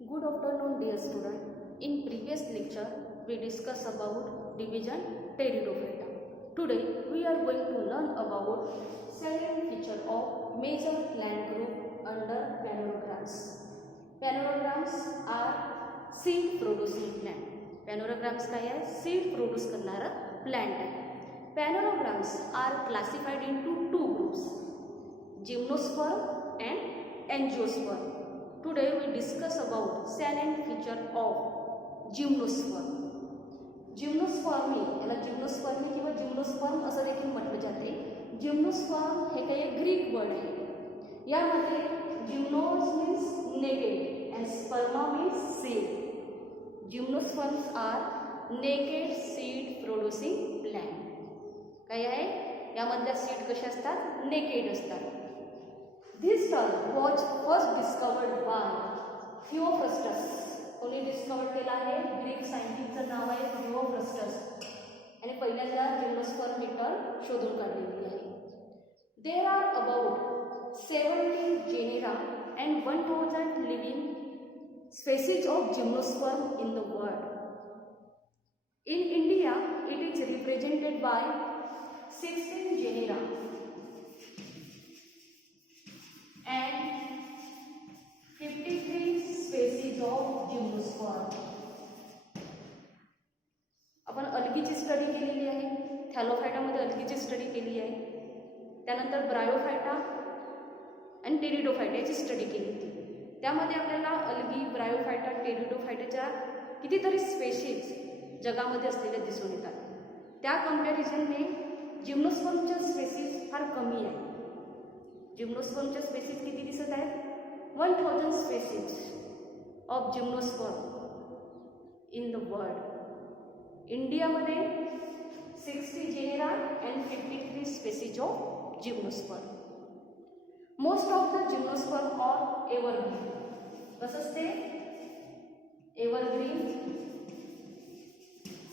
Good afternoon, dear student. In previous lecture, we discussed about division pteridophyta. Today, we are going to learn about second feature of major plant group under phanerogams. Phanerogams are seed producing plant. Phanerogams काय आहे? Seed produce करणारा plant आहे. Phanerogams are classified into two groups, gymnosperm and angiosperm. Today we discuss about salient feature of gymnosperm. Gymnospermae याला gymnospermae किंवा gymnosperm असं देखील म्हटलं जाते. जिम्नोस्पर्म हे काही ग्रीक वर्ड आहे. यामध्ये gymnos means naked and sperma means seed. Gymnosperms are naked seed producing plant. काय आहे? यामधल्या सीड कशा असतात? नेकेड असतात. This term was first discovered by Theophrastus. कोणी डिस्कवर केला आहे? ग्रीक सायंटिस्टचं नाव आहे थिओफ्रस्टस आणि पहिल्यांदा जिम्नोस्पर्म ही टर्म शोधून काढलेली आहे. There are about 70 genera and 1000 living species of gymnosperm in the world. In India, it is represented by 16 genera and 53 species of gymnosperm. आपण अलगीची स्टडी केलेली आहे. थॅलोफायटामध्ये अलगीची स्टडी केली आहे. त्यानंतर ब्रायोफायटा आणि टेरिडोफायटा याची स्टडी केली होती. त्यामध्ये आपल्याला अलगी, ब्रायोफायटा, टेरिडोफायटाच्या कितीतरी स्पेशीज जगामध्ये असलेल्या दिसून येतात. त्या कंपॅरिझनने जिम्नोस्पर्मच्या स्पेसीज फार कमी आहे. जिम्नोस्पर्मच्या स्पेसीज किती दिसत आहेत? 1000 species of gymnosperm in the world. इंडियामध्ये 60 genera and 53 species of gymnosperm. Most of the gymnosperm are evergreen. कसं असते? Evergreen,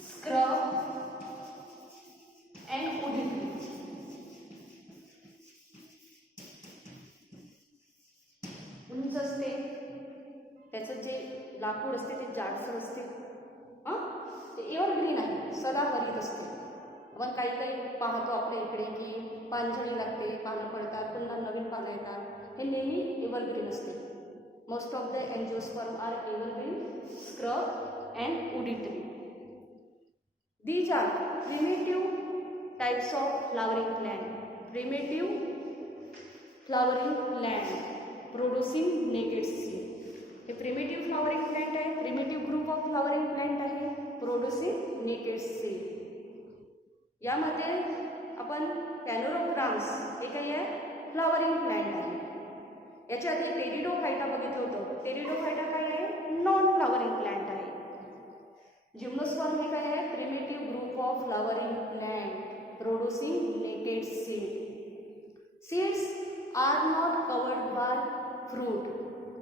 scrub and woody tree. उंच असते, त्याचं जे लाकूड असते ते जाडसर असते. ते एव्हरग्रीन आहे, सदाहरित असते. आपण काही काही पाहतो आपल्या इकडे की पानझडी लागते, पानं पडतात, पुन्हा नवीन पानं येतात. हे नेहमी एव्हरग्रीन असते. Most of the angiosperm are evergreen, scrub and woody tree. These are primitive types of flowering plant. Primitive flowering plant producing naked seed. हे प्रिमिटिव्ह फ्लावरिंग प्लांट आहे. Primitive group of flowering plant आहे producing naked seed. यामध्ये आपण पॅनोरोग्राम्स हे काही आहे? Flowering plant आहे. याच्या आधी टेरिडोफायटा बघितलं होतं. टेरिडोफायटा काय आहे? नॉन फ्लावरिंग प्लांट आहे. जिम्नोस्पर्म हे काय आहे? Primitive group of flowering plant producing naked seed. Seeds are not covered by fruit,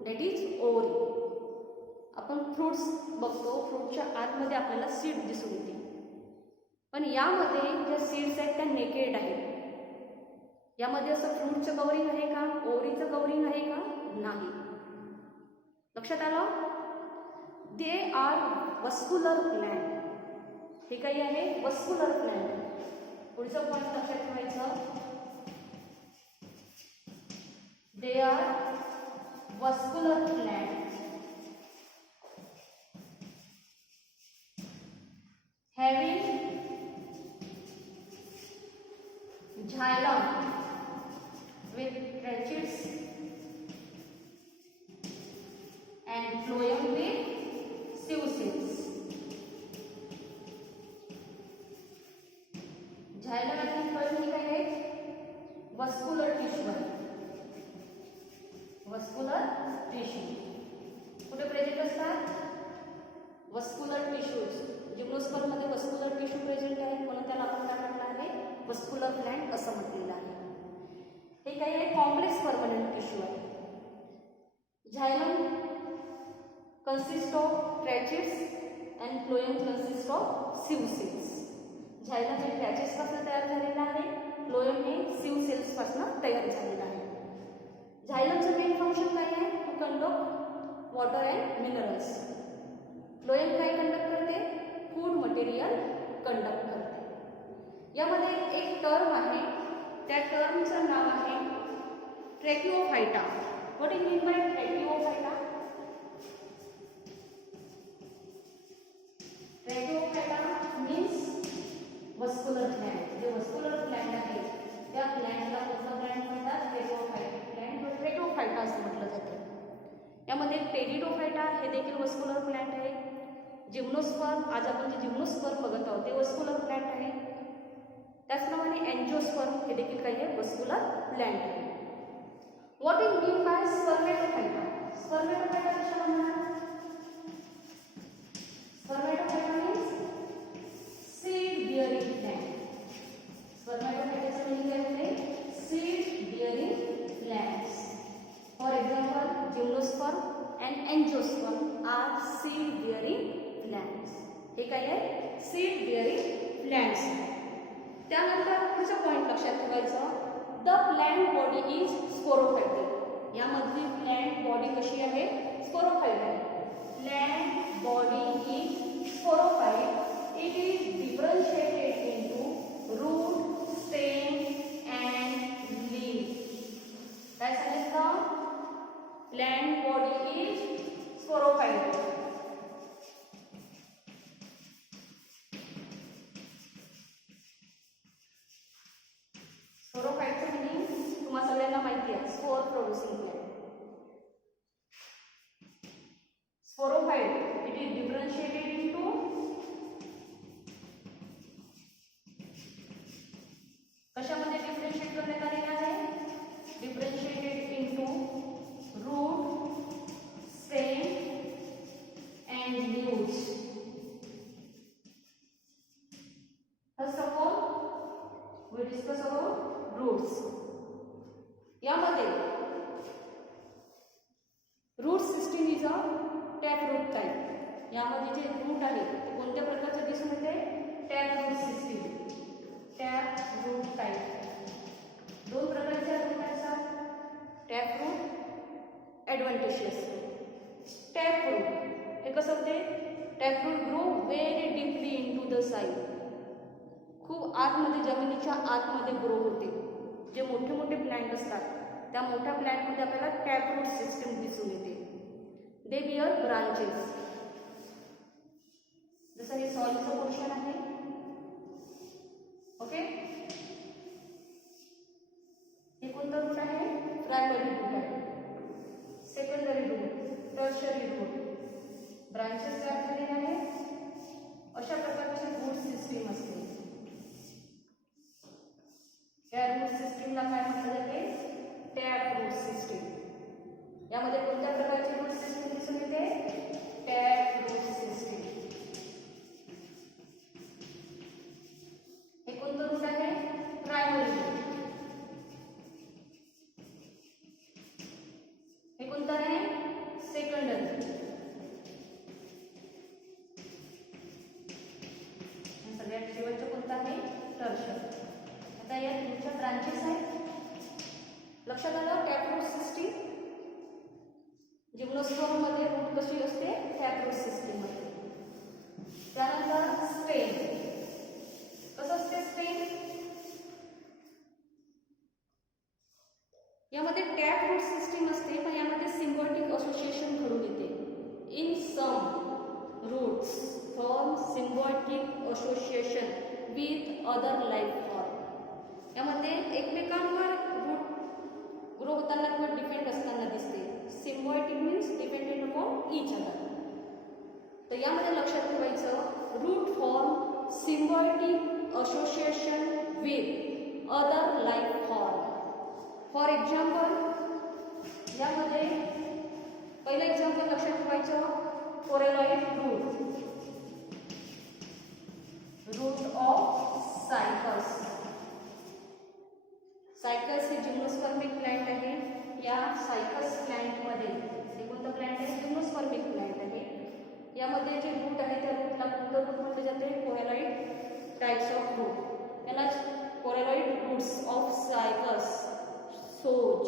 that is ovary. आपण फ्रूट्स बघतो, फ्रूटच्या आतमध्ये आपल्याला सीड दिसून येते. पण यामध्ये ज्या सीड्स आहेत त्या नेकेड आहेत. यामध्ये असं फ्रूटचं कवरिंग आहे का? ओव्हरीचं कवरिंग आहे का? नाही. लक्षात आलं? They are vascular plant. हे काही आहे? Vascular plant. पुढचं पॉईंट लक्षात ठेवायचं. They are vascular plants having xylem with branches and phloem with sieve cells. Xylem आणि phloem हे काय आहेत? वस्क्युलर टिश्यू आहे. वस्क्युलर टिश्यू कुठे प्रेझेंट असतात? Vascular tissues. जिम्नोस्पर्ममध्ये वस्क्युलर टिश्यू प्रेझेंट आहे, म्हणून त्याला आपण काय म्हटलं आहे? वस्क्युलर प्लांट असं म्हटलेलं आहे. हे काही आहे? कॉम्प्लेक्स परमनंट टिश्यू आहे. Xylem consist of tracheids and phloem consist of sieve cells. Xylem हे ट्रॅचेट्स पासून तयार झालेला आहे. फ्लोएम हे सिव सेल्स पासून तयार झालेला आहे. झायलमचं मेन फंक्शन काय आहे? To conduct water and minerals. Phloem काय कंडक्ट करते? फूड मटेरियल कंडक्ट करते. यामध्ये एक टर्म आहे, त्या टर्मचं नाव आहे Tracheophyta. What is mean by Tracheophyta? Tracheophyta means vascular plant. जे वस्कुलर प्लॅन्ट आहे त्या प्लॅन्टला कोणता प्लॅन्ट म्हणतात? ट्रॅकिओफायटा प्लॅन्ट, ट्रॅकिओफायटा असं म्हटलं जातं. यामध्ये टेरिडोफायटा हे देखील वस्कुलर प्लॅन्ट आहे. जिम्नोस्पर्म, आज आपण जे जिम्नोस्पर्म बघत आहोत ते वस्कुलर प्लॅन्ट आहे. त्याचप्रमाणे एंजिओस्पर्म हे देखील काही आहे वस्कुलर प्लॅन्ट आहे. What is mean by Spermatophyta? Spermatophyta कशाला म्हणतात? Spermatophyta means seed bearing plant. स्पर्मेटोफायटाचं मीनिंग काय होते? Seed bearing plants. For example gymnosperm and angiosperm are seed bearing plants. हे काय आहे? Seed bearing plants. त्यानंतर पुढचा पॉईंट लक्षात ठेवायचा, the plant body is sporophytic. यामधली प्लॅन्ट बॉडी कशी आहे? स्पोरोफाइट आहे. Plant body is sporophyte. It is differentiated into root, stem and leaf. काय सांगितलं? Plant body is sporophyte. स्पोरोफाइटचं मिनिंग तुम्हाला सगळ्यांना माहिती आहे, spore producing plant. Sporophyte it is differentiated into कशामध्ये डिफरन्शिएट करण्यात आलेला आहे? Differentiated into root, stem and leaves. First of all we discuss about roots. यामध्ये root system is a tap root type. यामध्ये जे रूट आहे ते कोणत्या प्रकारचं दिसून येते? Tap root system. Tap root type. दोन प्रकारच्या रूट असतात, tap root, adventitious route. Tap root हे कसं होते? Tap root grow very deeply into the soil. खूप आतमध्ये, जमिनीच्या आतमध्ये ग्रो होते. जे मोठे मोठे प्लॅन्ट असतात त्या मोठ्या प्लॅन्टमध्ये आपल्याला टॅप रूट सिस्टीम दिसून येते. दे बिअर ब्रांचेस. जसं हे सॉइलचं पोर्शन आहे, ओके. हे कोणतं रूट आहे? प्रायमरी रूट आहे. Secondary root, tertiary root, branches तयार झालेले आहेत. अशा प्रकारची रूट सिस्टीम असते. त्या रूट सिस्टीमला काय म्हटलं जाते? Tap root system. यामध्ये कोणत्या प्रकारची रूट सिस्टीम दिसून येते? Tap root system. हे कोणतं रूट आहे? Primary root. हे कोणतं आहे? सेकंडरी. सगळ्यात शेवटचं कोणतं आहे? टर्शरी. आता या रूटच्या ब्रांचेस आहेत. लक्षात आलं? Tap root system. जिम्नोस्पर्म मध्ये रूट कशी असते? टॅप रूट सिस्टीम मध्ये. त्यानंतर स्टेम. कसं असते स्टेम? यामध्ये टॅप रूट सिस्टीम असते पण यामध्ये सिम्बायोटिक असोसिएशन घडून येते. In some roots form symbiotic association with other life form. यामध्ये एकमेकांवर रूट ग्रो होताना किंवा डिपेंड असताना दिसते. Symbiotic means dependent upon each other. तर यामध्ये लक्षात ठेवायचं, root form symbiotic association with other life form. For example, यामध्ये पहिलं एक्झाम्पल लक्षात ठेवायचं, coralloid root, root of cycas. Cycas हे जिम्नोस्पर्मिक प्लॅन्ट आहे. या सायकस प्लॅन्टमध्ये हे कोणतं प्लॅन्ट आहे? जिम्नोस्पर्मिक प्लॅन्ट आहे. यामध्ये जे रूट आहे त्या रूटला कोणतं रूट म्हटले जाते? Coralloid types of root. यालाच coralloid roots of Cycas shows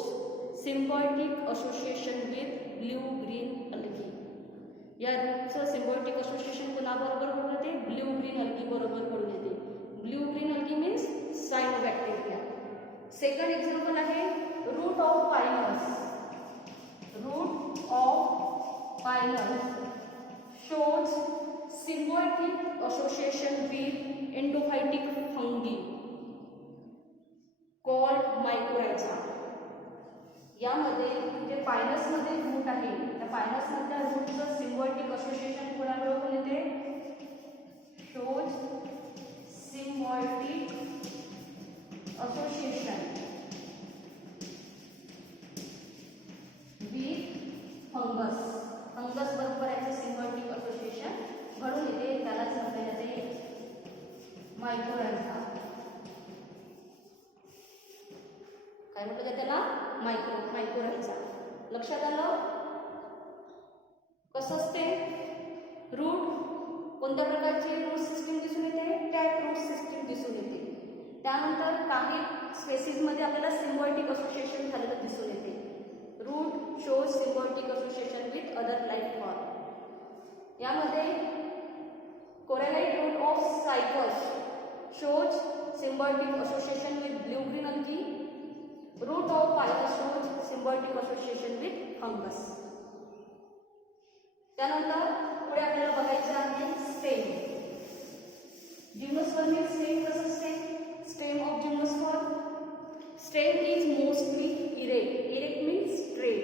symbiotic association with blue green algae. Green algae बरोबर घडून येते. Blue green algae means cyanobacteria. Second example आहे root of Pinus. Root of Pinus shows symbiotic association with endophytic fungi called mycorrhiza. यामध्ये जे Pinus मध्ये route आहे त्या Pinus मधल्या रूटचं सिम्बायोटिक असोसिएशन कोणाबरोबर येते? shows symbiotic association with fungus. Fungus बरोबर याचं सिम्बायोटिक असोसिएशन घडून येते, त्यालाच म्हटले जाते मायक्रोरायझा. काय म्हटलं जाते त्याला? मायक्रोरायझा. लक्षात आलं? कसं असते रूट? कोणत्या प्रकारची रूट सिस्टीम दिसून येते? टॅप रूट सिस्टीम दिसून येते. त्यानंतर काही स्पेसिस मध्ये आपल्याला सिम्बायोटिक असोसिएशन झालेलं दिसून येते. Root shows symbiotic association with other life form. यामध्ये correlate root of cycas shows symbiotic association with blue green algae. Root of pinus shows symbiotic association with fungus. त्यानंतर पुढे आपल्याला बघायचं आहे स्टेम. जिम्नोस्पर्मिक स्टेम कसं असते? Stem of gymnosperm. Stem is mostly erect. Erect means straight.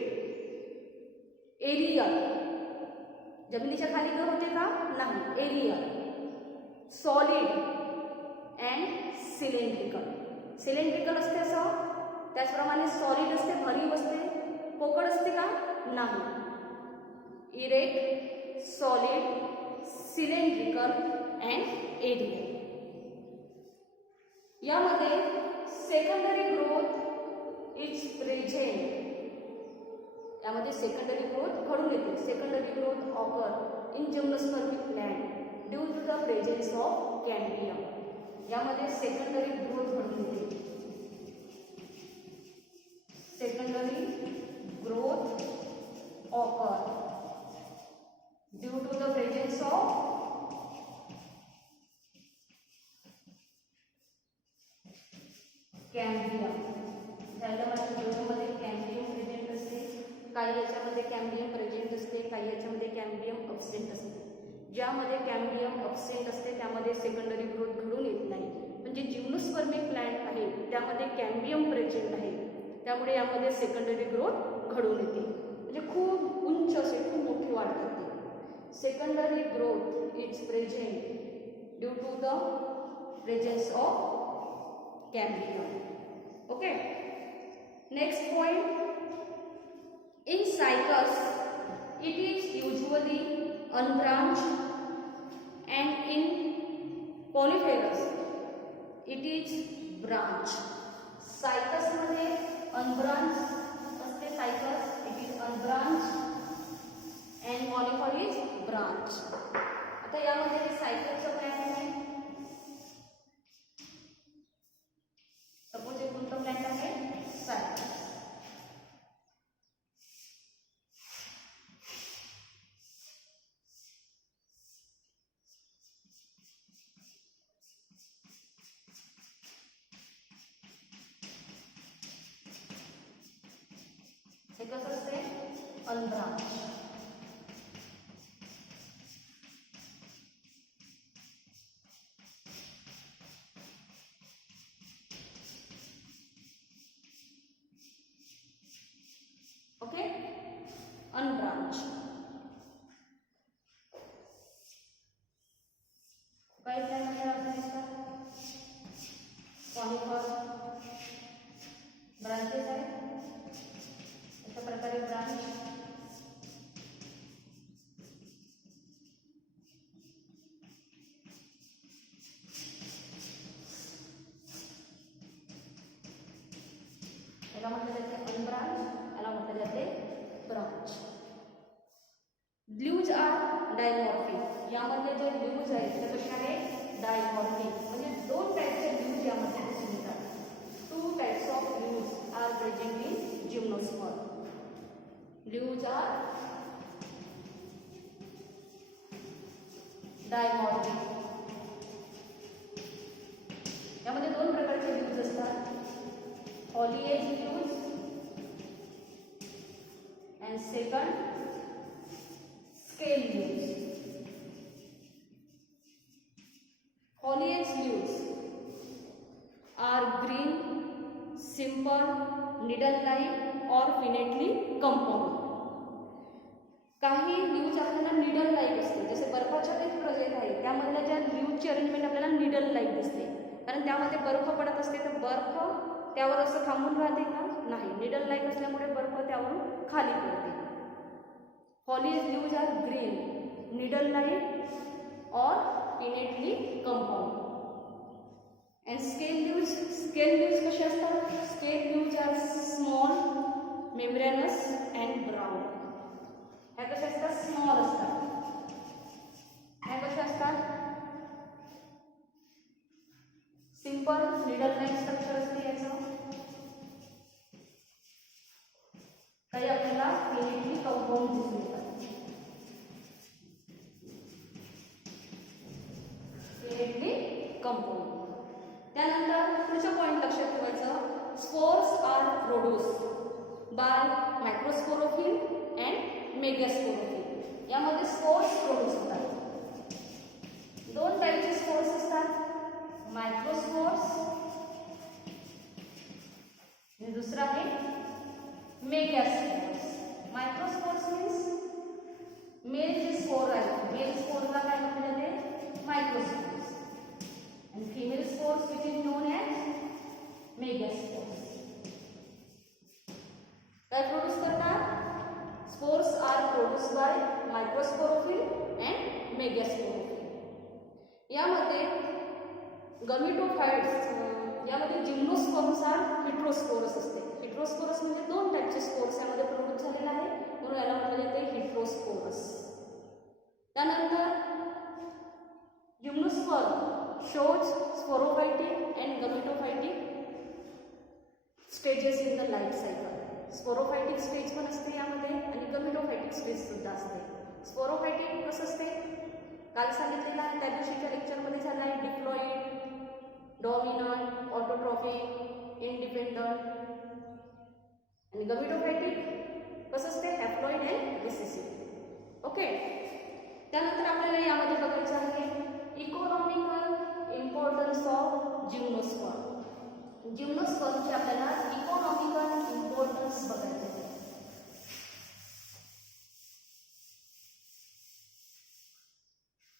Aerial, जमिनीच्या खाली घर होते का? नाही. Aerial, solid and cylindrical. Cylindrical असते असं, त्याचप्रमाणे सॉलिड असते, भरीव असते. पोकळ असते का? नाही. Erect, solid, cylindrical and aerial. यामध्ये सेकंडरी ग्रोथ इज प्रेझेंट. यामध्ये सेकंडरी ग्रोथ घडून येते. Secondary growth occur in gymnospermic plant due to the presence of cambium. यामध्ये सेकंडरी ग्रोथ घडून येते. Secondary growth occur due to the presence of cambium. त्याच्यामध्ये cambium present असते, काही याच्यामध्ये कॅम्बियम प्रेझेंट असते, काही याच्यामध्ये कॅम्बियम अब्सेंट असते. ज्यामध्ये कॅम्बियम अब्सेंट असते त्यामध्ये सेकंडरी ग्रोथ घडून येत नाही. म्हणजे जिम्नोस्पर्मिक प्लांट आहे त्यामध्ये कॅम्बियम प्रेझेंट आहे, त्यामुळे यामध्ये सेकंडरी ग्रोथ घडून येते. म्हणजे खूप उंच असे, खूप मोठी वाढ करते. Secondary growth is present due to the presence of cambium. Okay. Next point. In cycas, it is usually unbranched and in coniferous, it is branched. Cycas मध्ये unbranched असते cycas, it is unbranched and conifer is branched. आता यामध्ये cycasचं plan आहे. Suppose एक कोणतं plan आहे? cycas. हे कसं असते? अनब्रांच. ओके. अनब्रांच. काही प्लॅन मध्ये कॉनिफर ब्रांचेस आहेत. अशा प्रकारे ब्रांच याला म्हटलं जाते अनब्रांच, याला म्हटलं जाते ब्रांच. ल्यूज R dimorphic. यामध्ये जे ल्यूज आहेत ते कसे आहेत? डायमॉर्फिक. म्हणजे दोन टाईपचे ल्यूज यामध्ये दिसून येतात. 2 types of leaves are present in gymnosperm. Leaves are dimorphic. असतात, foliage leaves, and second scale leaves. Foliage leaves are green, simple, needle-like or pinnately compound. काही लीव्ज आपल्याला निडल लाईक असते, जसे बर्फाच्या काही प्रोजेक्ट आहे त्यामधल्या ज्या लीव्जची अरेंजमेंट आपल्याला निडल लाईक दिसते, कारण त्यामध्ये बर्फ पडत असते, तर बर्फ त्यावर असं थांबून राहते का? नाही, निडल लाईक असल्यामुळे बर्फ त्यावरून खाली पडते. Foliage leaves are green, needle like or pinnately compound. And scale leaves कसे असतात? Scale leaves are small, membranous and brown. ह्या कशा असतात? स्मॉल असतात. ह्या कशा असतात? सिंपल निडल लाईक स्ट्रक्चर असते याचं. काही आपल्याला पिनेटली कंपाऊंड दिसून येतात. Pinnately compound. त्यानंतर पुढचं पॉईंट लक्षात ठेवायचं, spores are produced by microsporophyll and megasporophyll. यामध्ये स्पोर्स प्रोड्यूस होतात. दोन टाईपचे स्पोर्स असतात, मायक्रोस्पोर्स आणि दुसरा आहे मेगास्पोर्स. मायक्रोस्पोर्स मीन्स मेल जे स्पोर आहे, मेल स्पोरला काय म्हटलं जाते? मायक्रोस्पोर्स. आणि female spores which is known as megaspores. काय प्रोड्यूस करतात? Spores are produced by microsporophyll and megasporophyll. यामध्ये गमिटोफाइट्स, यामध्ये जिम्नोस्पर्म्स आर हिट्रोस्पोरस असते. हिट्रोस्पोरस म्हणजे दोन टाईपचे स्पोर्स यामध्ये प्रोड्यूस झालेला आहे, म्हणून याला म्हटले जाते हिट्रोस्पोरस. त्यानंतर gymnosperm shows sporophytic and gametophytic stages in the life cycle. Sporophytic stage पण असते यामध्ये आणि गमेटोफायटिक स्टेज सुद्धा असते. स्पोरोफायटिक कसं असते? काल सांगितलेलं आहे, त्या दिवशीच्या लेक्चरमध्ये झालं आहे, डिप्लॉइड, डॉमिनंट, ऑटोट्रॉफिक, इंडिपेंडंट. आणि गमेटोफायटिक कसं असते? Haploid and recessive. ओके. त्यानंतर आपल्याला यामध्ये बघायचं आहे इकॉनॉमिकल इम्पॉर्टन्स ऑफ जिम्नोस्पर्म. जिम्नोस्पर्मची आपल्याला इकॉनॉमिकल इम्पॉर्टन्स बघायचं आहे.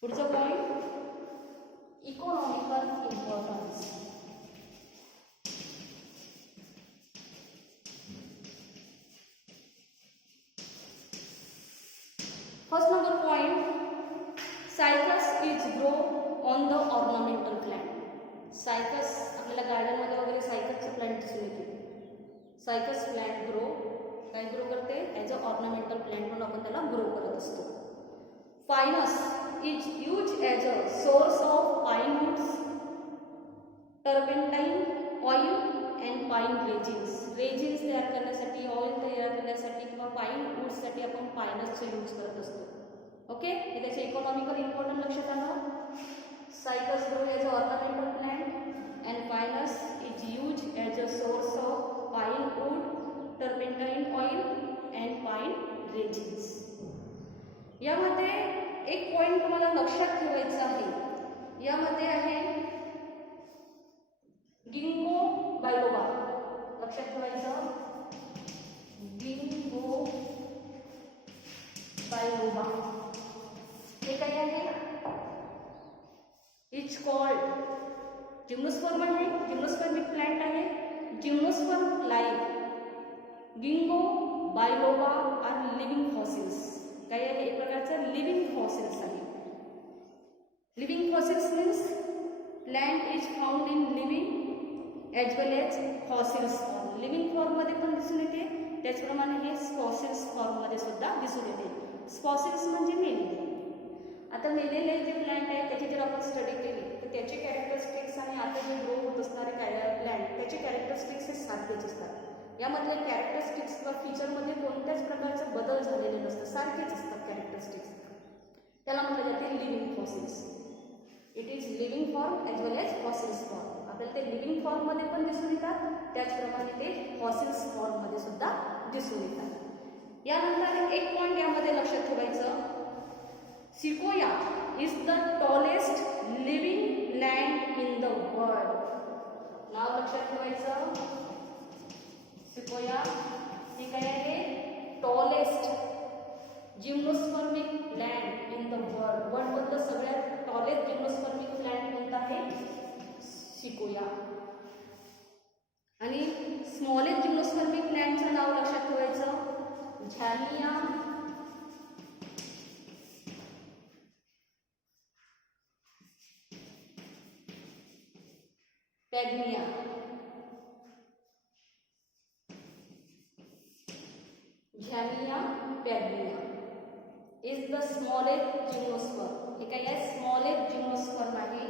पुढचा point, economical importance. First number point, cycas is grow on the ornamental plant. Cycas आपल्याला गार्डनमध्ये वगैरे सायकसचे प्लांट दिसून येते. सायकस प्लांट ग्रो काय ग्रो करते? ॲज अ ऑर्नामेंटल प्लांट म्हणून आपण त्याला ग्रो करत असतो. Pinus is use as a source of pine woods, टर्पेंटाईन oil and pine resins. Resins तयार करण्यासाठी, ऑइल तयार करण्यासाठी किंवा पाइन वूड्ससाठी आपण पाइनसचा यूज करत असतो. ओके, हे त्याचे इकॉनॉमिकल इम्पॉर्टंट लक्षात आलं. Cycas grow as a ornamental plant and Pinus is use as a source of pine wood, turpentine oil and pine resins. यामध्ये एक पॉइंट तुम्हाला लक्षात ठेवायचा आहे, यामध्ये आहे गिंगो बायलोबा. लक्षात ठेवायचं, गिंगो बायलोबा हे काय आहे? इज कॉल्ड जिम्नोस्पर्म आहे, जिम्नोस्पर्मिक प्लांट आहे. Gymnosperm like ginkgo biloba are living fossils. काय आहे? एक प्रकारचं लिव्हिंग फॉसिल्स आहे. Living fossils means plant is found in living as well as fossils form. Living फॉर्ममध्ये पण दिसून येते, त्याचप्रमाणे हे फॉसिल्स फॉर्ममध्ये सुद्धा दिसून येते. फॉसिल्स म्हणजे मेलेले. आता मेलेले जे प्लांट आहेत त्याची जर आपण स्टडी केली तर त्याचे कॅरेक्टरिस्टिक्स आणि आता जे ग्रो होत असणारे प्लांट त्याचे कॅरेक्टरिस्टिक्स हे सारखेच असतात. यामधले कॅरेक्टरिस्टिक्स किंवा फीचरमध्ये कोणत्याच प्रकारचा बदल झालेले नसतं, सारखेच असतात कॅरेक्टरिस्टिक्स. त्याला म्हटलं जाते living fossils. It is living form as well as fossils form. आपल्याला ते लिव्हिंग फॉर्ममध्ये पण दिसून येतात, त्याचप्रमाणे ते फॉसिल्स फॉर्ममध्ये सुद्धा दिसून येतात. यानंतर एक पॉईंट यामध्ये लक्षात ठेवायचं, Sequoia is the tallest living land in the world. नाव लक्षात ठेवायचं, सिकोया ही काय आहे, tallest gymnospermic land in the world. वर्ल्डमधलं सगळ्यात टॉलेस्ट जिम्नोस्पर्मिक लँड कोणता आहे, सिकोया. आणि स्मॉलेस्ट जिम्नोस्पर्मिक लँडचं नाव लक्षात ठेवायचं, Zamia pygmaea. Zamia pygmaea is the smallest gymnosperm. हे काय आहे, स्मॉलेस्ट जिम्नोस्पर्म आहे.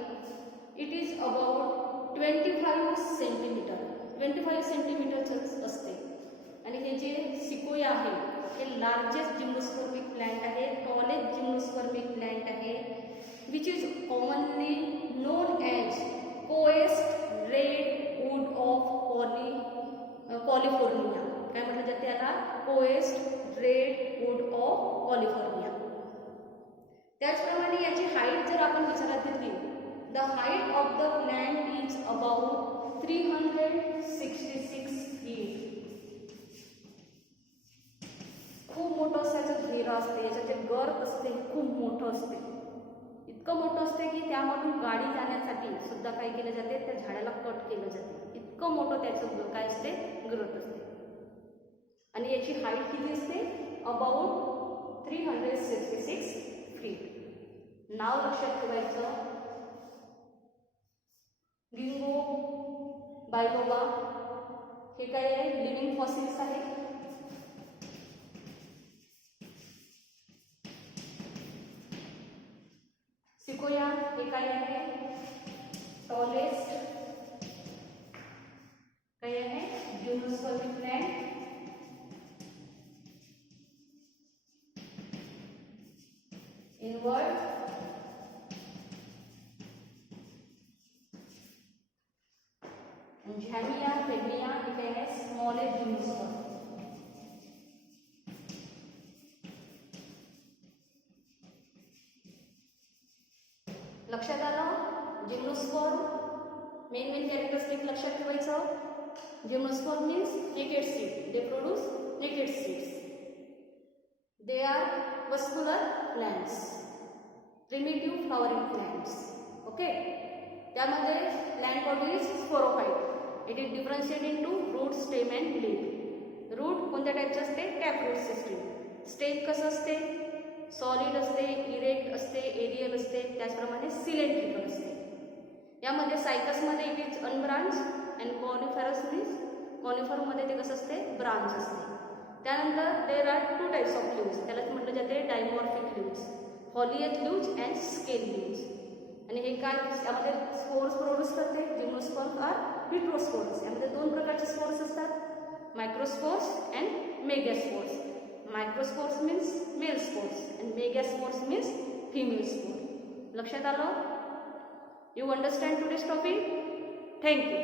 इट इज अबाउट 25 सेंटीमीटर, 25 सेंटीमीटरच असते. आणि हे जे सिकोया आहे हे लार्जेस्ट जिम्नोस्पर्मिक प्लॅन्ट आहे, टॉलेस्ट जिम्नोस्पर्मिक प्लॅन्ट आहे, which is commonly known as coast redwood of California. काय म्हटलं जाते त्याला, coast redwood of California. त्याचप्रमाणे याची हाईट जर आपण विचारात घेतली, the height of the plant is about 366 feet. खूप मोठं असं याचं घेरं असते, याचं जे गर्थ असते खूप मोठं असते, इतकं मोठं असते की त्यामधून गाडी जाण्यासाठी सुद्धा काय केलं जाते, त्या झाडाला कट केलं जाते. इतकं मोठं त्याचं काय असते, ग्रोथ असते. आणि याची हाईट किती असते, अबाउट 366 फीट. नाव लक्षात ठेवायचं, गिंगो बायलोबा. हे काय आहे, लिव्हिंग फॉसिल्स आहे. सिकोया हे काय आहे, टॉलेस्ट काय आहे, gymnospermic plant. In world. Zamia pygmaea हे काय आहे, स्मॉलेस्ट जिम्नोस्पर्म. लक्षात आलं, जिम्नोस्पर्म मेन कॅरेक्टरिस्टिक लक्षात ठेवायचं. Gymnosperm means naked seed, they produce naked seeds. They are vascular plants, primitive flowering plants. Okay. त्यामध्ये plant body is sporophyte. It is differentiate into root, stem and leaf. Root कोणत्या टाईपचे असते, टॅपरूट system. Stem कसं असते, solid असते, erect असते, aerial असते, त्याचप्रमाणे सिलेंड्रिकल असते. यामध्ये सायकसमध्ये it is unbranch and coniferous means कॉनिफरमध्ये ते कसं असते, ब्रांच असते. त्यानंतर there are 2 types of leaves, त्यालाच म्हटलं जाते dimorphic leaves, foliage leaves and scale leaves. आणि हे काय, यामध्ये स्पोर्स प्रोड्यूस करते, जिम्नोस्पर्म आर हेटेरोस्पोर्स. यामध्ये 2 प्रकारचे स्पोर्स असतात, microspores and megaspores. Microspores means male spores and megaspores means female spore. लक्षात आलं? You understand today's topic? Thank you.